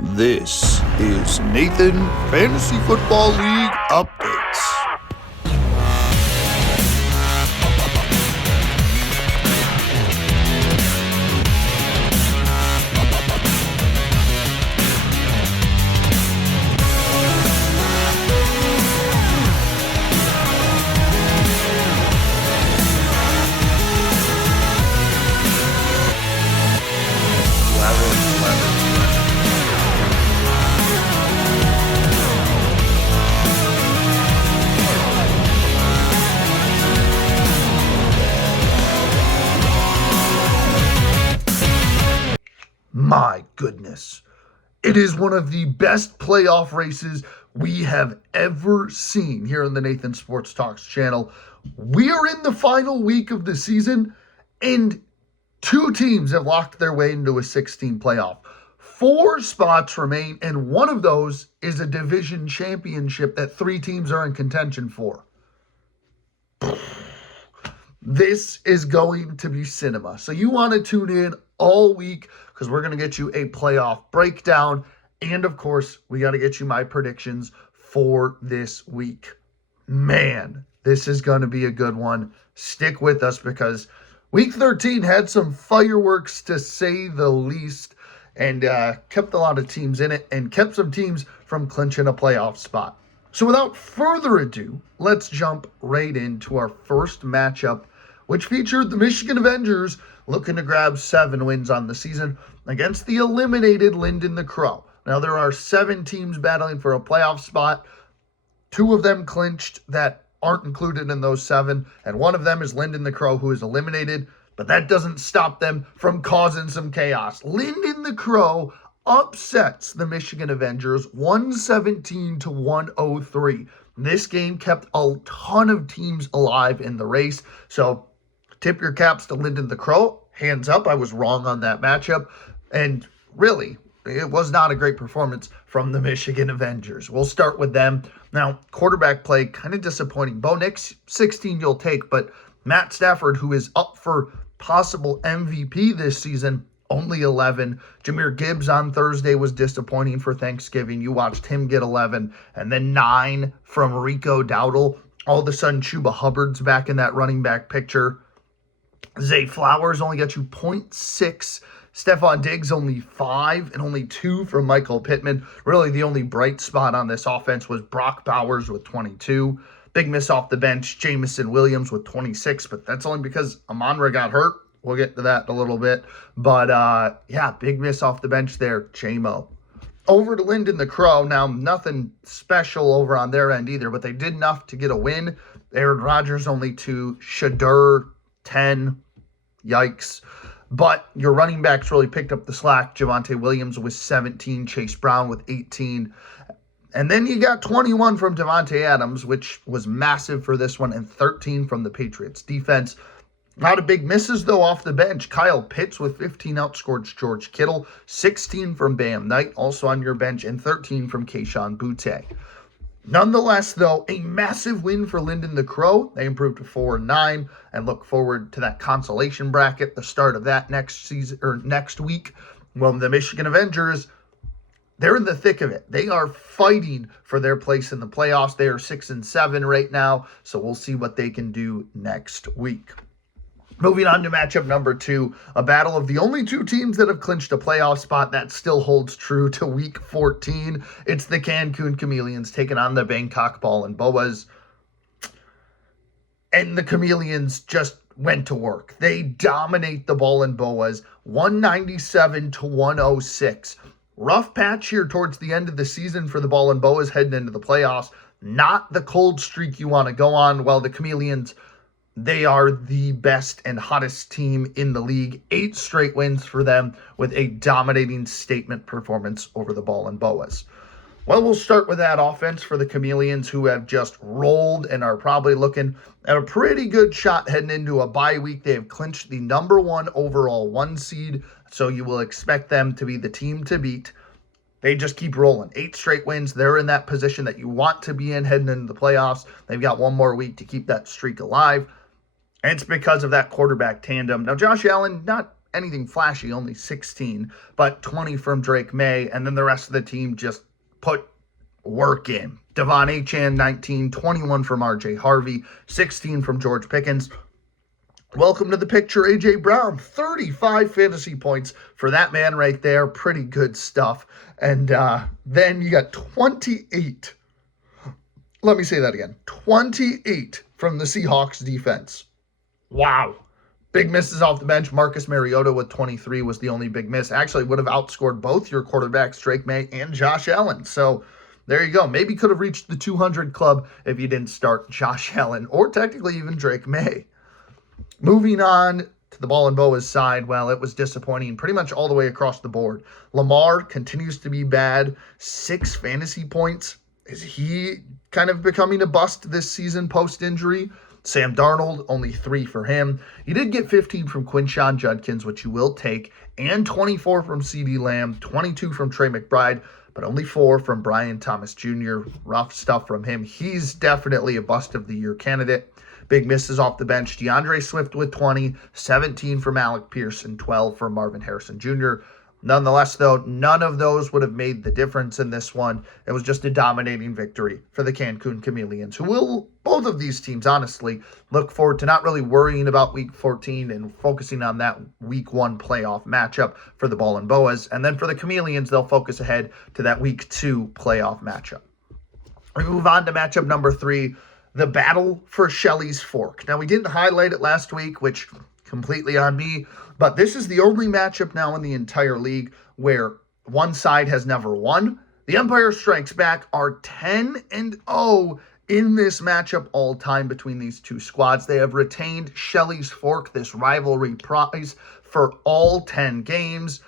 This is Nathan Fantasy Football League Updates. My goodness, it is one of the best playoff races we have ever seen here on the Nathan Sports Talks channel. We are in the final week of the season, and two teams have locked their way into a 16 playoff. 4 spots remain, and one of those is a division championship that 3 teams are in contention for. This is going to be cinema. So you want to tune in all week because we're going to get you a playoff breakdown. And of course, we got to get you my predictions for this week. Man, this is going to be a good one. Stick with us because week 13 had some fireworks to say the least, and kept a lot of teams in it and kept some teams from clinching a playoff spot. So without further ado, let's jump right into our first matchup, which featured the Michigan Avengers looking to grab 7 wins on the season against the eliminated Linden the Crow. Now, there are 7 teams battling for a playoff spot. 2 of them clinched that aren't included in those 7, and one of them is Linden the Crow, who is eliminated, but that doesn't stop them from causing some chaos. Linden the Crow upsets the Michigan Avengers 117-103. This game kept a ton of teams alive in the race, so tip your caps to Linden the Crow. Hands up, I was wrong on that matchup. And really, it was not a great performance from the Michigan Avengers. We'll start with them. Now, quarterback play, kind of disappointing. Bo Nix, 16 you'll take, but Matt Stafford, who is up for possible MVP this season, only 11. Jahmyr Gibbs on Thursday was disappointing for Thanksgiving. You watched him get 11. And then 9 from Rico Dowdle. All of a sudden, Chuba Hubbard's back in that running back picture. Zay Flowers only got you 0.6. Stephon Diggs only 5, and only 2 from Michael Pittman. Really, the only bright spot on this offense was Brock Bowers with 22. Big miss off the bench, Jamison Williams with 26, but that's only because Amon-Ra got hurt. We'll get to that in a little bit. But, yeah, big miss off the bench there, J-Mo. Over to Linden the Crow. Now, nothing special over on their end either, but they did enough to get a win. Aaron Rodgers only 2, Shadur 10. Yikes. But your running backs really picked up the slack. Javonte Williams with 17, Chase Brown with 18. And then you got 21 from Devontae Adams, which was massive for this one, and 13 from the Patriots defense. A lot of big misses, though, off the bench. Kyle Pitts with 15 outscored George Kittle, 16 from Bam Knight, also on your bench, and 13 from Kayshon Boutte. Nonetheless, though, a massive win for Linden the Crow. They improved to 4-9 and look forward to that consolation bracket, the start of that next week. Well, the Michigan Avengers, they're in the thick of it. They are fighting for their place in the playoffs. They are 6-7 right now, so we'll see what they can do next week. Moving on to matchup number 2, a battle of the only 2 teams that have clinched a playoff spot. That still holds true to week 14. It's the Cancun Chameleons taking on the Bangkok Ball and Boas. And the Chameleons just went to work. They dominate the Ball and Boas, 197-106. Rough patch here towards the end of the season for the Ball and Boas heading into the playoffs. Not the cold streak you want to go on. Well, the Chameleons, they are the best and hottest team in the league. 8 straight wins for them with a dominating statement performance over the Ball and Boas. Well, we'll start with that offense for the Chameleons, who have just rolled and are probably looking at a pretty good shot heading into a bye week. They have clinched the number 1 overall 1 seed, so you will expect them to be the team to beat. They just keep rolling. 8 straight wins. They're in that position that you want to be in heading into the playoffs. They've got 1 more week to keep that streak alive. And it's because of that quarterback tandem. Now, Josh Allen, not anything flashy, only 16, but 20 from Drake May, and then the rest of the team just put work in. Devon Achane, 19, 21 from RJ Harvey, 16 from George Pickens. Welcome to the picture, A.J. Brown. 35 fantasy points for that man right there. Pretty good stuff. And then you got 28. Let me say that again. 28 from the Seahawks defense. Wow. Big misses off the bench. Marcus Mariota with 23 was the only big miss. Actually would have outscored both your quarterbacks, Drake May and Josh Allen. So there you go. Maybe could have reached the 200 club if you didn't start Josh Allen or technically even Drake May. Moving on to the ball and Boa's side, well, it was disappointing pretty much all the way across the board. Lamar continues to be bad. 6 fantasy points. Is he kind of becoming a bust this season post-injury? Sam Darnold, only 3 for him. You did get 15 from Quinshon Judkins, which you will take, and 24 from CeeDee Lamb, 22 from Trey McBride, but only 4 from Brian Thomas Jr. Rough stuff from him. He's definitely a bust of the year candidate. Big misses off the bench. DeAndre Swift with 20, 17 from Alec Pierce, and 12 from Marvin Harrison Jr. Nonetheless, though, none of those would have made the difference in this one. It was just a dominating victory for the Cancun Chameleons, who will, both of these teams, honestly, look forward to not really worrying about Week 14 and focusing on that Week 1 playoff matchup for the Ball and Boas. And then for the Chameleons, they'll focus ahead to that Week 2 playoff matchup. We move on to matchup number 3, the battle for Shelley's Fork. Now, we didn't highlight it last week, which completely on me, but this is the only matchup now in the entire league where one side has never won. The Empire Strikes Back are 10-0 in this matchup all time between these two squads. They have retained Shelley's Fork, this rivalry prize, for all 10 games.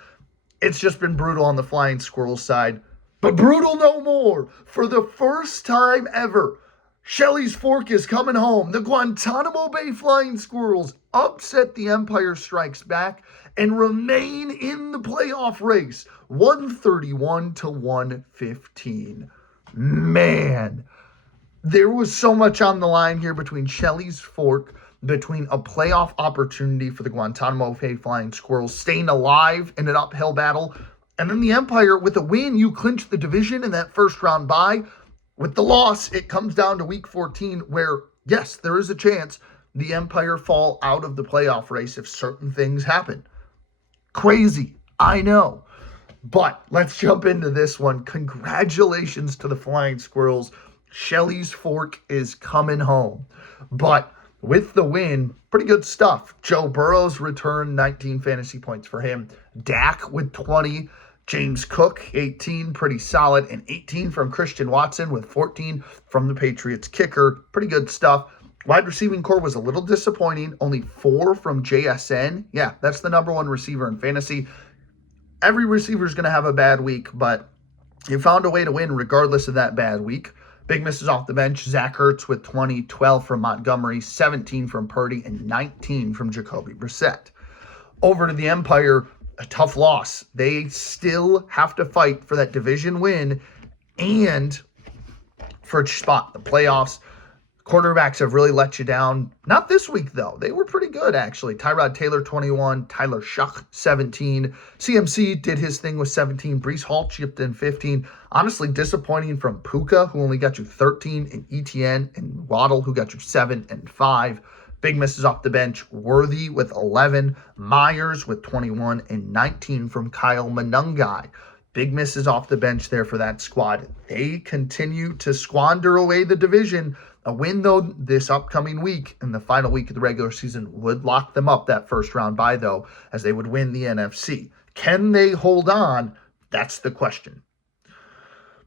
It's just been brutal on the Flying Squirrels side, but brutal no more. For the first time ever, Shelley's Fork is coming home. The Guantanamo Bay Flying Squirrels upset the Empire Strikes Back and remain in the playoff race, 131-115. Man, there was so much on the line here between Shelley's Fork, between a playoff opportunity for the Guantanamo Bay Flying Squirrels, staying alive in an uphill battle, and then the Empire, with a win, you clinch the division in that first round bye. With the loss, it comes down to Week 14 where, yes, there is a chance the Empire fall out of the playoff race if certain things happen. Crazy, I know. But let's jump into this one. Congratulations to the Flying Squirrels. Shelley's Fork is coming home. But with the win, pretty good stuff. Joe Burrow's return, 19 fantasy points for him. Dak with 20. James Cook, 18, pretty solid, and 18 from Christian Watson with 14 from the Patriots kicker. Pretty good stuff. Wide receiving core was a little disappointing. Only 4 from JSN. Yeah, that's the number 1 receiver in fantasy. Every receiver is going to have a bad week, but you found a way to win regardless of that bad week. Big misses off the bench. Zach Ertz with 20, 12 from Montgomery, 17 from Purdy, and 19 from Jacoby Brissett. Over to the Empire, a tough loss. They still have to fight for that division win and for a spot in the playoffs. Quarterbacks have really let you down. Not this week, though. They were pretty good, actually. Tyrod Taylor, 21. Tyler Shuck, 17. CMC did his thing with 17. Breece Hall chipped in 15. Honestly, disappointing from Puka, who only got you 13, and Etienne and Waddle, who got you 7 and 5. Big misses off the bench. Worthy with 11. Myers with 21 and 19 from Kyle Monungai. Big misses off the bench there for that squad. They continue to squander away the division. A win, though, this upcoming week in the final week of the regular season would lock them up that first round bye, though, as they would win the NFC. Can they hold on? That's the question.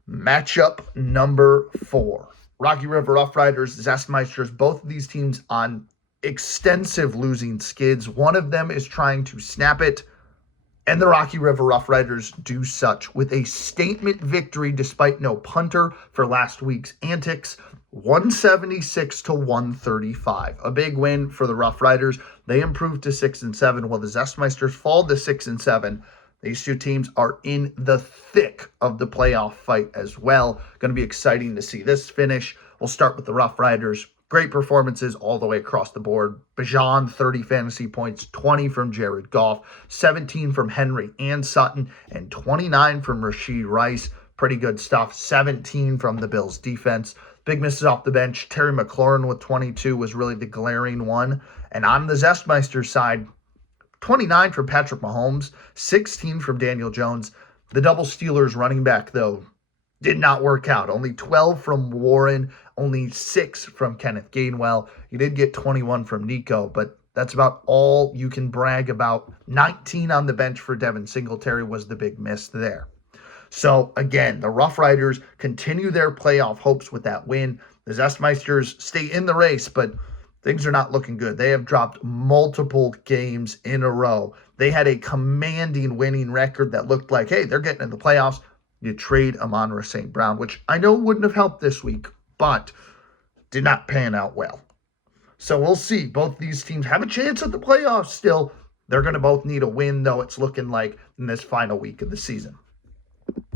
Matchup number 4. Rocky River Rough Riders, Zestmeisters, both of these teams on extensive losing skids. One of them is trying to snap it, and the Rocky River Rough Riders do such with a statement victory despite no punter for last week's antics. 176-135. A big win for the Rough Riders. They improved to 6-7, while the Zestmeisters fall to 6-7. These two teams are in the thick of the playoff fight as well. Going to be exciting to see this finish. We'll start with the Rough Riders. Great performances all the way across the board. Bijan, 30 fantasy points, 20 from Jared Goff, 17 from Henry and Sutton, and 29 from Rashee Rice. Pretty good stuff. 17 from the Bills defense. Big misses off the bench. Terry McLaurin with 22 was really the glaring one. And on the Zestmeister side, 29 from Patrick Mahomes, 16 from Daniel Jones. The double Steelers running back, though, did not work out. Only 12 from Warren, only 6 from Kenneth Gainwell. You did get 21 from Nico, but that's about all you can brag about. 19 on the bench for Devin Singletary was the big miss there. So, again, the Rough Riders continue their playoff hopes with that win. The Zestmeisters stay in the race, but things are not looking good. They have dropped multiple games in a row. They had a commanding winning record that looked like, hey, they're getting in the playoffs. You trade Amon-Ra St. Brown, which I know wouldn't have helped this week, but did not pan out well. So we'll see. Both these teams have a chance at the playoffs still. They're going to both need a win, though, it's looking like in this final week of the season.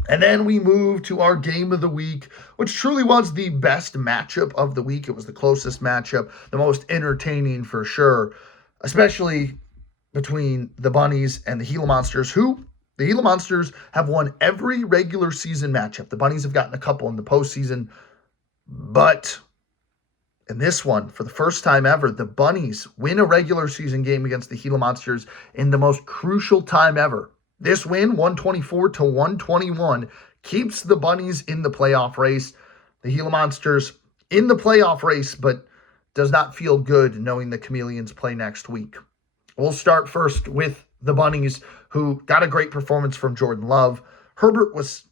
And then we move to our game of the week, which truly was the best matchup of the week. It was the closest matchup, the most entertaining for sure, especially between the Bunnies and the Gila Monsters, who the Gila Monsters have won every regular season matchup. The Bunnies have gotten a couple in the postseason, but in this one, for the first time ever, the Bunnies win a regular season game against the Gila Monsters in the most crucial time ever. This win, 124-121, keeps the Bunnies in the playoff race. The Gila Monsters in the playoff race, but does not feel good knowing the Chameleons play next week. We'll start first with the Bunnies, who got a great performance from Jordan Love. Herbert was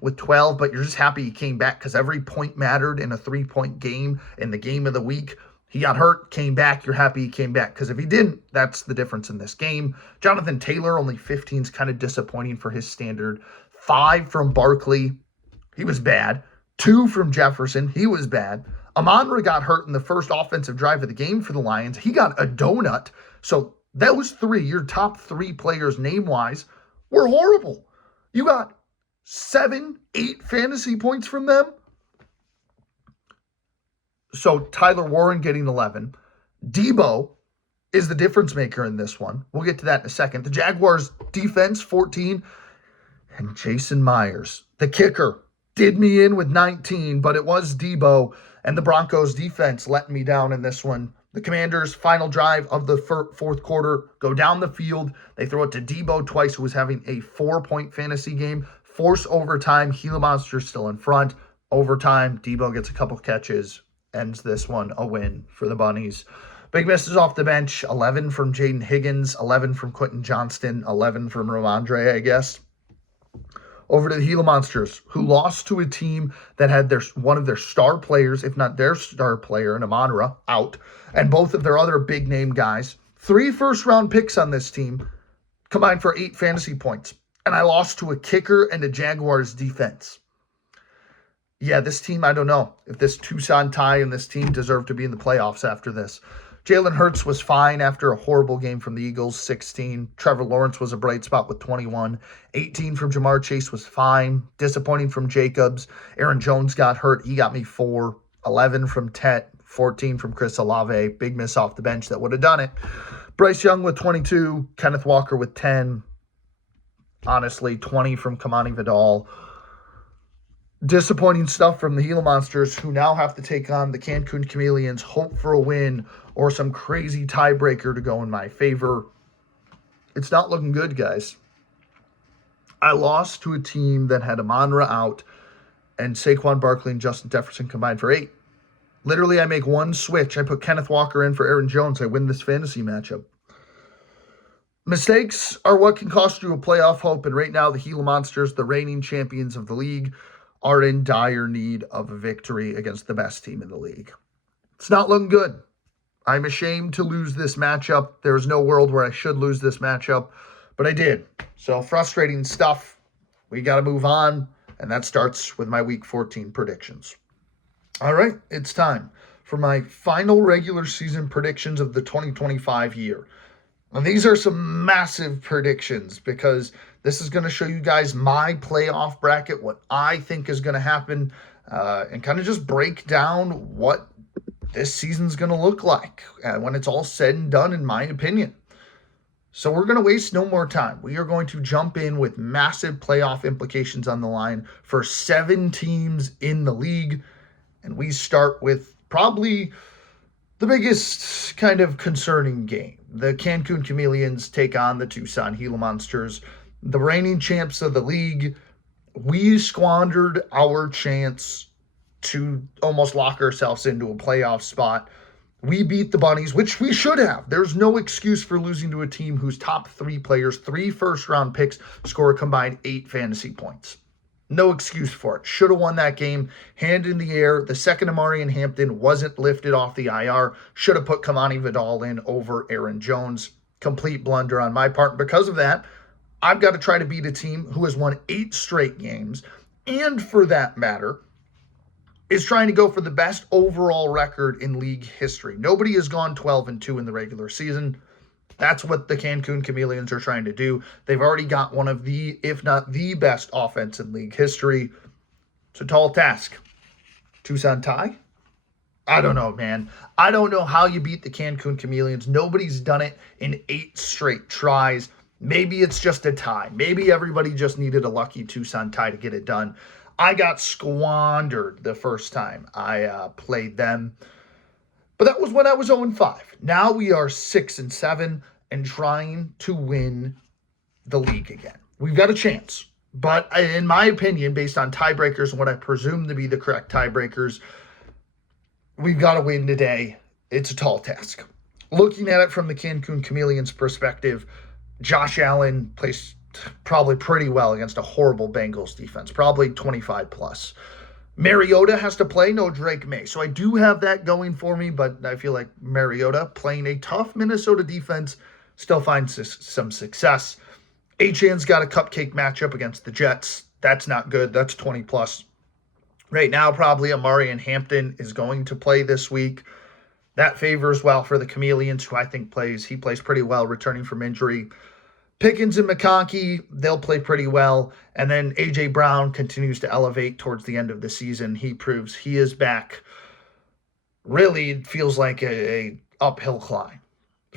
with 12, but you're just happy he came back because every point mattered in a 3-point game in the game of the week. He got hurt, came back. You're happy he came back because if he didn't, that's the difference in this game. Jonathan Taylor, only 15 is kind of disappointing for his standard. 5 from Barkley. He was bad. 2 from Jefferson. He was bad. Amon-Ra got hurt in the first offensive drive of the game for the Lions. He got a donut. So those 3, your top 3 players name-wise, were horrible. You got 7, 8 fantasy points from them. So Tyler Warren getting 11. Debo is the difference maker in this one. We'll get to that in a second. The Jaguars defense, 14. And Jason Myers, the kicker, did me in with 19, but it was Debo and the Broncos defense letting me down in this one. The Commanders' final drive of the fourth quarter go down the field. They throw it to Debo twice, who was having a 4-point fantasy game. Force overtime. Gila Monsters still in front. Overtime. Debo gets a couple catches. Ends this one a win for the Bunnies. Big misses off the bench. 11 from Jaden Higgins. 11 from Quentin Johnston. 11 from Ramondre, I guess. Over to the Gila Monsters, who lost to a team that had one of their star players, if not their star player, in Amon-Ra, out. And both of their other big-name guys. 3 first-round picks on this team, combined for 8 fantasy points. And I lost to a kicker and a Jaguars defense. Yeah, this team, I don't know if this Tucson tie and this team deserve to be in the playoffs after this. Jalen Hurts was fine after a horrible game from the Eagles, 16. Trevor Lawrence was a bright spot with 21. 18 from Jamar Chase was fine. Disappointing from Jacobs. Aaron Jones got hurt. He got me 4. 11 from Tet. 14 from Chris Olave. Big miss off the bench that would have done it. Bryce Young with 22. Kenneth Walker with 10. Honestly, 20 from Kamani Vidal. Disappointing stuff from the Gila Monsters, who now have to take on the Cancun Chameleons, hope for a win or some crazy tiebreaker to go in my favor. It's not looking good, guys. I lost to a team that had Amon-Ra out and Saquon Barkley and Justin Jefferson combined for 8. Literally, I make one switch. I put Kenneth Walker in for Aaron Jones. I win this fantasy matchup. Mistakes are what can cost you a playoff hope, and right now the Gila Monsters, the reigning champions of the league, are in dire need of a victory against the best team in the league. It's not looking good. I'm ashamed to lose this matchup. There's no world where I should lose this matchup, but I did. So frustrating stuff. We got to move on, and that starts with my Week 14 predictions. All right, it's time for my final regular season predictions of the 2025 year. And these are some massive predictions because this is going to show you guys my playoff bracket, what I think is going to happen, and kind of just break down what this season's going to look like when it's all said and done, in my opinion. So we're going to waste no more time. We are going to jump in with massive playoff implications on the line for 7 teams in the league. And we start with probably the biggest kind of concerning game. The Cancun Chameleons take on the Tucson Gila Monsters, the reigning champs of the league. We squandered our chance to almost lock ourselves into a playoff spot. We beat the Bunnies, which we should have. There's no excuse for losing to a team whose top 3 players, 3 first-round picks, score a combined 8 fantasy points. No excuse for it. Should have won that game. Hand in the air. The second Amari and Hampton wasn't lifted off the IR. Should have put Kamani Vidal in over Aaron Jones. Complete blunder on my part. Because of that, I've got to try to beat a team who has won 8 straight games, and for that matter, is trying to go for the best overall record in league history. Nobody has gone 12-2 in the regular season. That's what the Cancun Chameleons are trying to do. They've already got one of the, if not the best offense in league history. It's a tall task. Tucson tie? I don't know, man. I don't know how you beat the Cancun Chameleons. Nobody's done it in 8 straight tries. Maybe it's just a tie. Maybe everybody just needed a lucky Tucson tie to get it done. I got squandered the first time I played them. But that was when I was 0-5. Now we are 6-7 and trying to win the league again. We've got a chance. But in my opinion, based on tiebreakers and what I presume to be the correct tiebreakers, we've got to win today. It's a tall task. Looking at it from the Cancun Chameleons perspective, Josh Allen plays probably pretty well against a horrible Bengals defense, probably 25 plus. Mariota has to play, no Drake May. So I do have that going for me, but I feel like Mariota playing a tough Minnesota defense still finds some success. Achan's got a cupcake matchup against the Jets. That's not good. That's 20 plus. Right now, probably Amari and Hampton is going to play this week. That favors well for the Chameleons, who I think plays pretty well returning from injury. Pickens and McConkey, they'll play pretty well. And then A.J. Brown continues to elevate towards the end of the season. He proves he is back. Really, it feels like a uphill climb.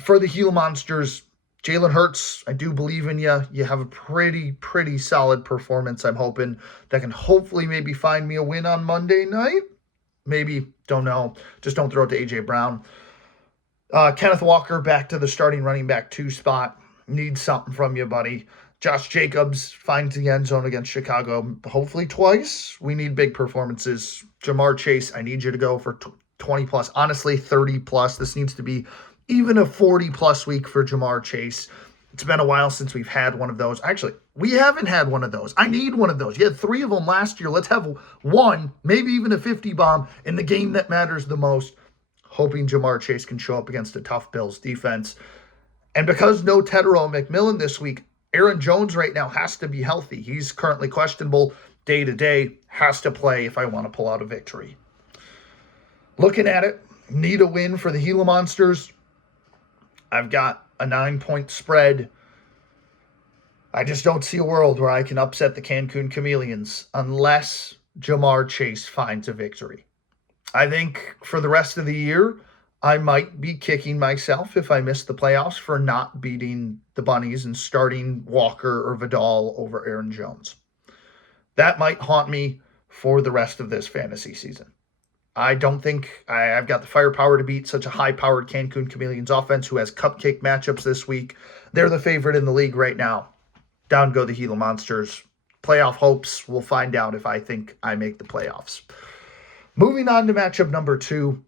For the Gila Monsters, Jalen Hurts, I do believe in you. You have a pretty solid performance, I'm hoping, that can hopefully maybe find me a win on Monday night. Maybe, don't know. Just don't throw it to A.J. Brown. Kenneth Walker back to the starting running back 2 spot. Need something from you, buddy. Josh Jacobs finds the end zone against Chicago, hopefully twice. We need big performances. Jamar Chase, I need you to go for 20 plus. Honestly, 30 plus. This needs to be even a 40 plus week for Jamar Chase. It's been a while since we've had one of those. Actually, we haven't had one of those. I need one of those. You had 3 of them last year. Let's have one, maybe even a 50 bomb in the game that matters the most. Hoping Jamar Chase can show up against a tough Bills defense. And because no Tedero McMillan this week, Aaron Jones right now has to be healthy. He's currently questionable day to day, has to play if I want to pull out a victory. Looking at it, need a win for the Gila Monsters. I've got a 9-point spread. I just don't see a world where I can upset the Cancun Chameleons unless Jamar Chase finds a victory. I think for the rest of the year, I might be kicking myself if I miss the playoffs for not beating the Bunnies and starting Walker or Vidal over Aaron Jones. That might haunt me for the rest of this fantasy season. I don't think I've got the firepower to beat such a high-powered Cancun Chameleons offense who has cupcake matchups this week. They're the favorite in the league right now. Down go the Gila Monsters. Playoff hopes, we'll find out if I think I make the playoffs. Moving on to matchup number 2.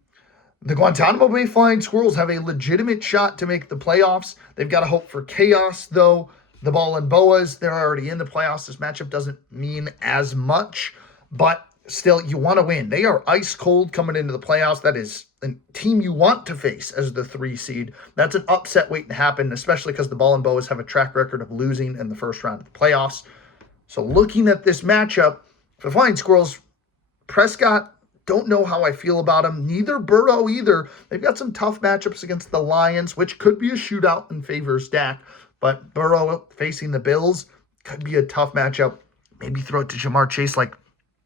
The Guantanamo Bay Flying Squirrels have a legitimate shot to make the playoffs. They've got to hope for chaos, though. The Ball and Boas, they're already in the playoffs. This matchup doesn't mean as much, but still, you want to win. They are ice cold coming into the playoffs. That is a team you want to face as the 3 seed. That's an upset waiting to happen, especially because the Ball and Boas have a track record of losing in the first round of the playoffs. So looking at this matchup, for the Flying Squirrels, Prescott, don't know how I feel about him. Neither Burrow either. They've got some tough matchups against the Lions, which could be a shootout in favor of Dak. But Burrow facing the Bills could be a tough matchup. Maybe throw it to Jamar Chase like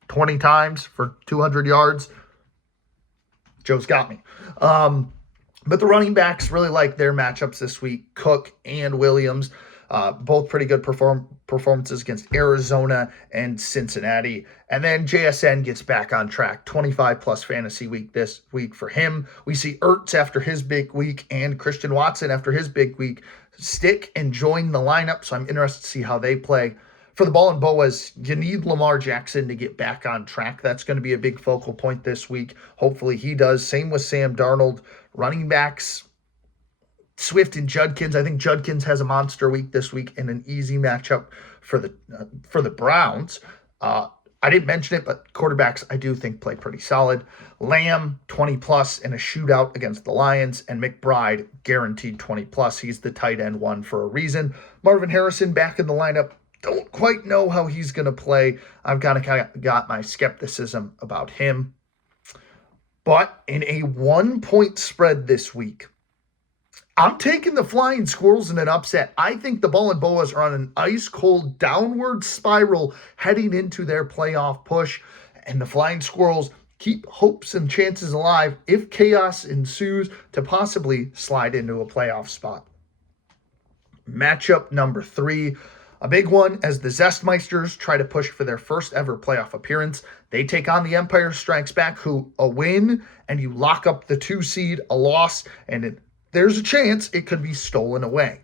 20 times for 200 yards. Joe's got me. But the running backs really like their matchups this week. Cook and Williams, both pretty good performances against Arizona and Cincinnati. And then JSN gets back on track. 25-plus fantasy week this week for him. We see Ertz after his big week and Christian Watson after his big week stick and join the lineup. So I'm interested to see how they play. For the ball and Boas, you need Lamar Jackson to get back on track. That's going to be a big focal point this week. Hopefully he does. Same with Sam Darnold. Running backs, Swift and Judkins. I think Judkins has a monster week this week and an easy matchup for the Browns. I didn't mention it, but quarterbacks I do think play pretty solid. Lamb, 20-plus in a shootout against the Lions, and McBride, guaranteed 20-plus. He's the tight end one for a reason. Marvin Harrison back in the lineup. Don't quite know how he's going to play. I've kind of got my skepticism about him. But in a 1-point spread this week, I'm taking the Flying Squirrels in an upset. I think the Ball and Boas are on an ice-cold downward spiral heading into their playoff push. And the Flying Squirrels keep hopes and chances alive if chaos ensues to possibly slide into a playoff spot. Matchup number 3. A big one as the Zestmeisters try to push for their first ever playoff appearance. They take on the Empire Strikes Back, who a win and you lock up the 2 seed, a loss, and there's a chance it could be stolen away.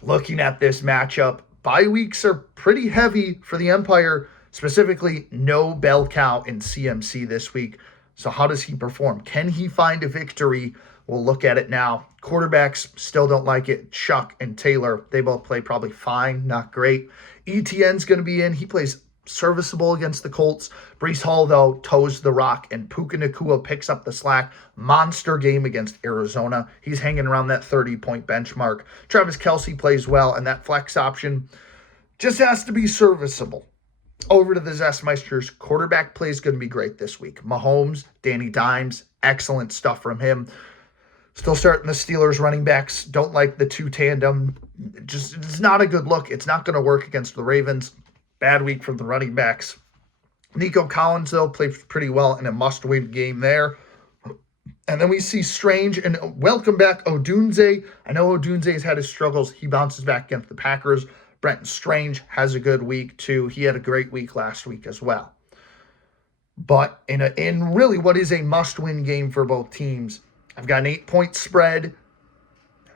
Looking at this matchup, bye weeks are pretty heavy for the Empire, specifically no bell cow in CMC this week. So how does he perform? Can he find a victory? We'll look at it now. Quarterbacks still don't like it. Chuck and Taylor, they both play probably fine, not great. ETN's going to be in. He plays serviceable against the Colts. Breece Hall, though, toes the rock, and Puka Nacua picks up the slack. Monster game against Arizona. He's hanging around that 30-point benchmark. Travis Kelce plays well, and that flex option just has to be serviceable. Over to the Zestmeisters. Quarterback play is going to be great this week. Mahomes, Danny Dimes, excellent stuff from him. Still starting the Steelers running backs. Don't like the 2 tandem. It's not a good look. It's not going to work against the Ravens. Bad week from the running backs. Nico Collins, though, played pretty well in a must-win game there. And then we see Strange and welcome back Odunze. I know Odunze has had his struggles. He bounces back against the Packers. Brenton Strange has a good week, too. He had a great week last week as well. But in really what is a must-win game for both teams, I've got an 8-point spread.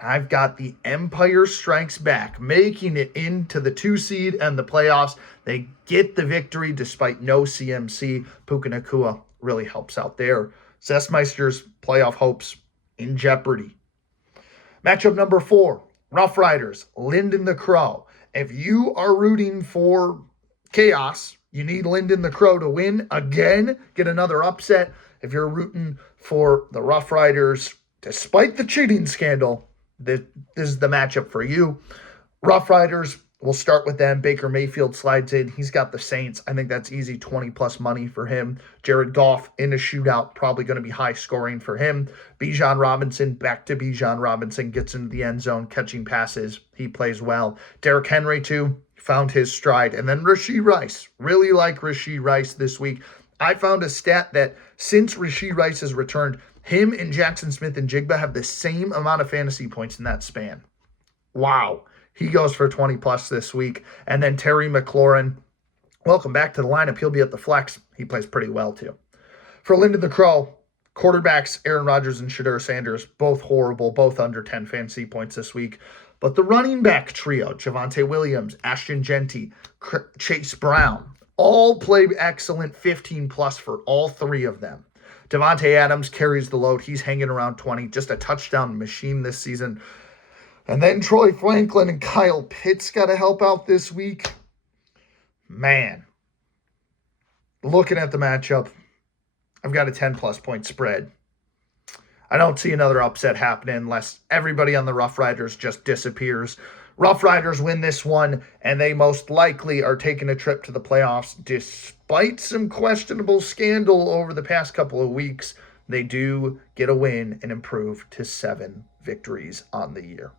I've got the Empire Strikes Back, making it into the 2 seed and the playoffs. They get the victory despite no CMC. Puka Nacua really helps out there. Zestmeister's playoff hopes in jeopardy. Matchup number 4, Rough Riders, Lyndon the Crow. If you are rooting for chaos, you need Lyndon the Crow to win again, get another upset. If you're rooting for the Rough Riders, despite the cheating scandal, this is the matchup for you. Rough Riders, we'll start with them. Baker Mayfield slides in. He's got the Saints. I think that's easy 20-plus money for him. Jared Goff in a shootout, probably going to be high scoring for him. Bijan Robinson, back to Bijan Robinson, gets into the end zone, catching passes. He plays well. Derrick Henry, too, found his stride. And then Rashee Rice. Really like Rashee Rice this week. I found a stat that since Rashee Rice has returned, him and Jackson Smith and Jigba have the same amount of fantasy points in that span. Wow. He goes for 20-plus this week. And then Terry McLaurin, welcome back to the lineup. He'll be at the flex. He plays pretty well, too. For Lyndon the Crow, quarterbacks Aaron Rodgers and Shadur Sanders, both horrible, both under 10 fantasy points this week. But the running back trio, Javonte Williams, Ashton Genty, Chase Brown, all play excellent, 15-plus for all 3 of them. Devontae Adams carries the load. He's hanging around 20, just a touchdown machine this season. And then Troy Franklin and Kyle Pitts got to help out this week. Man, looking at the matchup, I've got a 10-plus point spread. I don't see another upset happening unless everybody on the Rough Riders just disappears. Rough Riders win this one, and they most likely are taking a trip to the playoffs. Despite some questionable scandal over the past couple of weeks, they do get a win and improve to 7 victories on the year.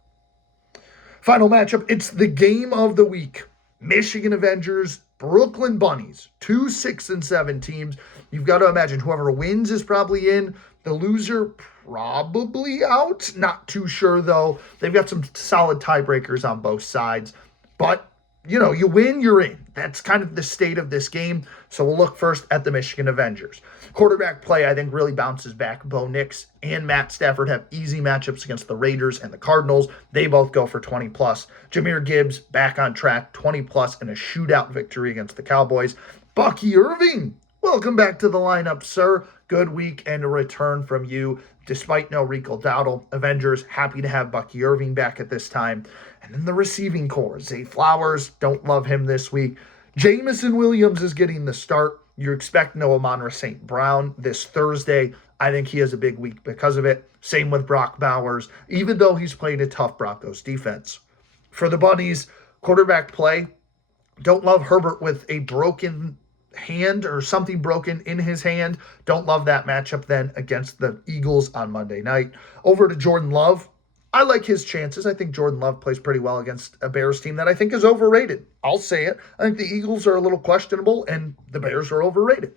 Final matchup, it's the game of the week. Michigan Avengers, Brooklyn Bunnies, 2 6-7 teams. You've got to imagine whoever wins is probably in. The loser probably out. Not too sure, though. They've got some solid tiebreakers on both sides. But, you win, you're in. That's kind of the state of this game. So we'll look first at the Michigan Avengers. Quarterback play, I think, really bounces back. Bo Nix and Matt Stafford have easy matchups against the Raiders and the Cardinals. They both go for 20 plus. Jahmyr Gibbs back on track, 20 plus, and a shootout victory against the Cowboys. Bucky Irving, welcome back to the lineup, sir. Good week and a return from you, despite no Rico Dowdle. Avengers, happy to have Bucky Irving back at this time. And then the receiving core, Zay Flowers, don't love him this week. Jamison Williams is getting the start. You expect no Amon-Ra St. Brown this Thursday. I think he has a big week because of it. Same with Brock Bowers, even though he's playing a tough Broncos defense. For the Bunnies, quarterback play, don't love Herbert with a broken hand or something broken in his hand. Don't love that matchup then against the Eagles on Monday night. Over to Jordan Love. I like his chances. I think Jordan Love plays pretty well against a Bears team that I think is overrated. I'll say it. I think the Eagles are a little questionable and the Bears are overrated.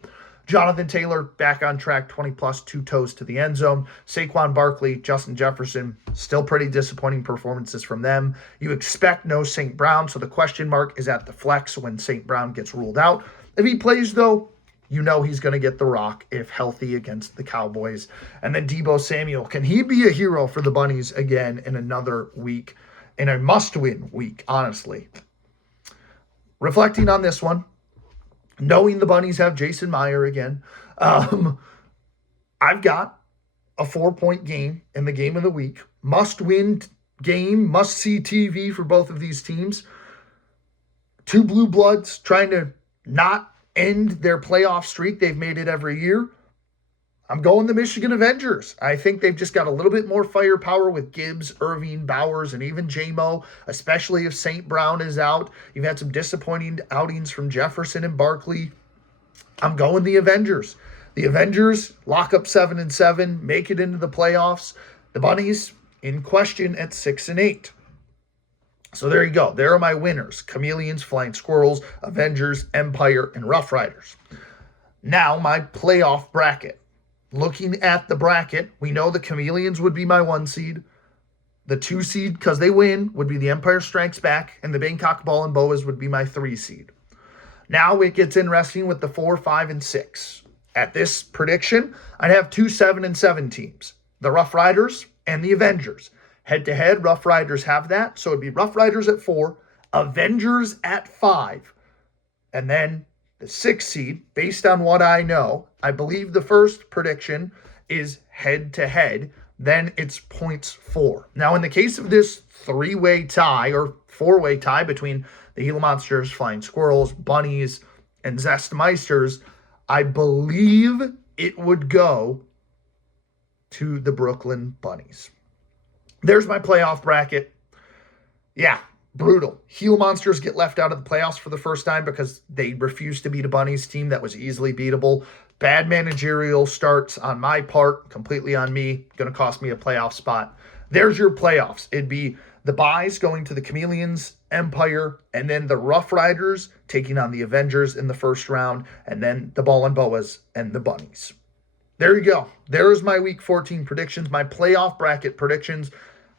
Jonathan Taylor back on track, 20 plus, 2 toes to the end zone. Saquon Barkley, Justin Jefferson, still pretty disappointing performances from them. You expect no St. Brown, so the question mark is at the flex when St. Brown gets ruled out. If he plays, though, he's going to get the rock if healthy against the Cowboys. And then Deebo Samuel, can he be a hero for the Bunnies again in another week? In a must-win week, honestly. Reflecting on this one, knowing the Bunnies have Jason Meyer again, I've got a 4-point game in the game of the week. Must-win game, must-see TV for both of these teams. 2 blue bloods trying to not end their playoff streak. They've made it every year. I'm going the Michigan Avengers. I think they've just got a little bit more firepower with Gibbs, Irving, Bowers, and even J-Mo, especially if St. Brown is out. You've had some disappointing outings from Jefferson and Barkley. I'm going the Avengers. The Avengers lock up 7-7, make it into the playoffs. The Bunnies in question at 6-8. So there you go. There are my winners. Chameleons, Flying Squirrels, Avengers, Empire, and Rough Riders. Now my playoff bracket. Looking at the bracket, we know the Chameleons would be my 1 seed. The 2 seed, because they win, would be the Empire Strikes Back, and the Bangkok Ball and Boas would be my 3 seed. Now it gets interesting with the 4, 5, and 6. At this prediction, I'd have 2 7-7 teams. The Rough Riders and the Avengers. Head-to-head, Rough Riders have that. So it'd be Rough Riders at 4, Avengers at 5. And then the 6 seed, based on what I know, I believe the first prediction is head-to-head. Then it's points 4. Now, in the case of this 3-way tie or 4-way tie between the Gila Monsters, Flying Squirrels, Bunnies, and Zestmeisters, I believe it would go to the Brooklyn Bunnies. There's my playoff bracket. Yeah, brutal. Gila Monsters get left out of the playoffs for the first time because they refused to beat a Bunnies team that was easily beatable. Bad managerial starts on my part, completely on me. Going to cost me a playoff spot. There's your playoffs. It'd be the Buys going to the Chameleons, Empire, and then the Rough Riders taking on the Avengers in the first round, and then the Ball and Boas and the Bunnies. There you go. There's my Week 14 predictions, my playoff bracket predictions.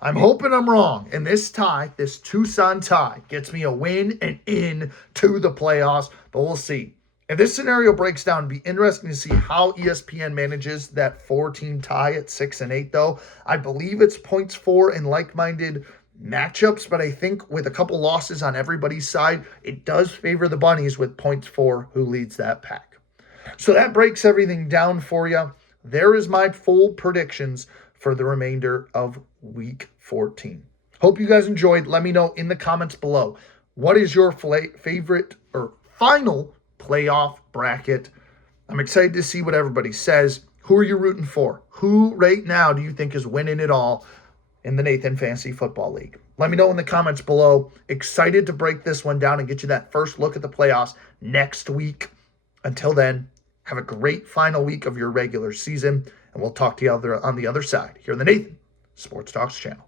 I'm hoping I'm wrong. And this tie, this Tucson tie, gets me a win and in to the playoffs. But we'll see. If this scenario breaks down, it'd be interesting to see how ESPN manages that 4-team tie at 6-8, though. I believe it's points 4 in like-minded matchups, but I think with a couple losses on everybody's side, it does favor the Bunnies with points 4, who leads that pack. So that breaks everything down for you. There is my full predictions for the remainder of Week 14. Hope you guys enjoyed. Let me know in the comments below. What is your favorite or final playoff bracket? I'm excited to see what everybody says. Who are you rooting for? Who right now do you think is winning it all in the Nathan Fantasy Football League? Let me know in the comments below. Excited to break this one down and get you that first look at the playoffs next week. Until then, have a great final week of your regular season, and we'll talk to you on the other side here on the Nathan Sports Talks channel.